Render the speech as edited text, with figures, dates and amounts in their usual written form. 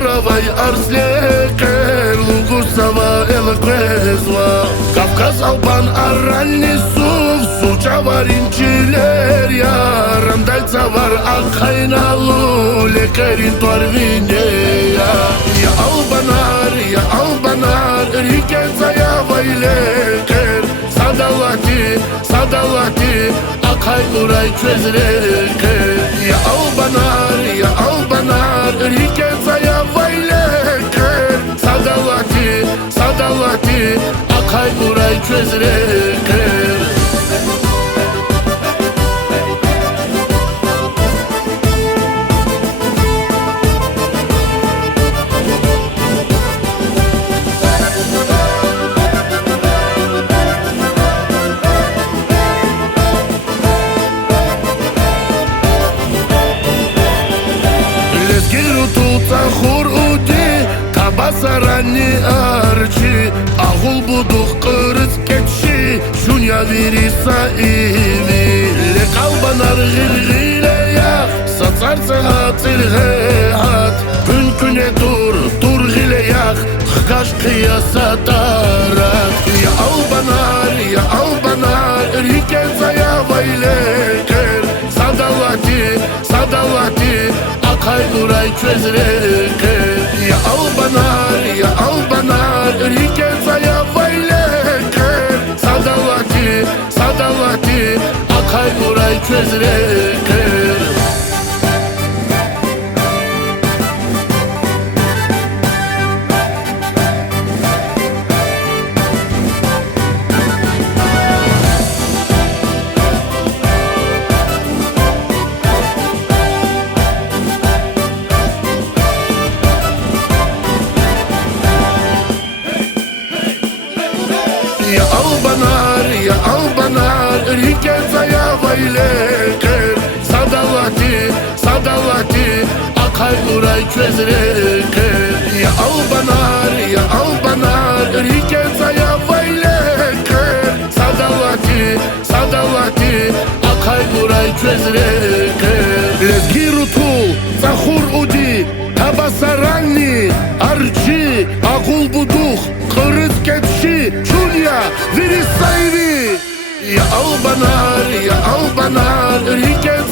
Аравай арслекер, Лугусава элквезва. Кавказ албан аранни сув, Сучаваринчилер я. Рандальца вар акайналу, лекерин туарвинея. Я албанар, рикенца я вайлекер. Sadalati, akay nuray çözreker. Ya albanar, rikenza ya vayleker. Sadalati, akay nuray çözreker. Захур уди, табасарани арчи. Агул будух кырыз кетши, шуня вириса иви. Лекалбанар гилгилея, сацарца цилгеат. Күн күне тур гилеях, хкаш кыяса тарат. Я албанар, рикенца я вайлекер. Sadalati, akay nuray çözreker. Ya albanar, rikenza ya vayleker. Sadalati, akay nuray çözreker. Ya albanar, rikenza ya vayleker. Sadalati, akay nuray çözreker. Ya albanar, rikenza ya vayleker. Sadalati, akay nuray çözreker. Lezgirutul, Захур уди, табасаранни арчи. Агул будух, кырыз кетши, Шуня вириса иви. Ya albanar, rikenza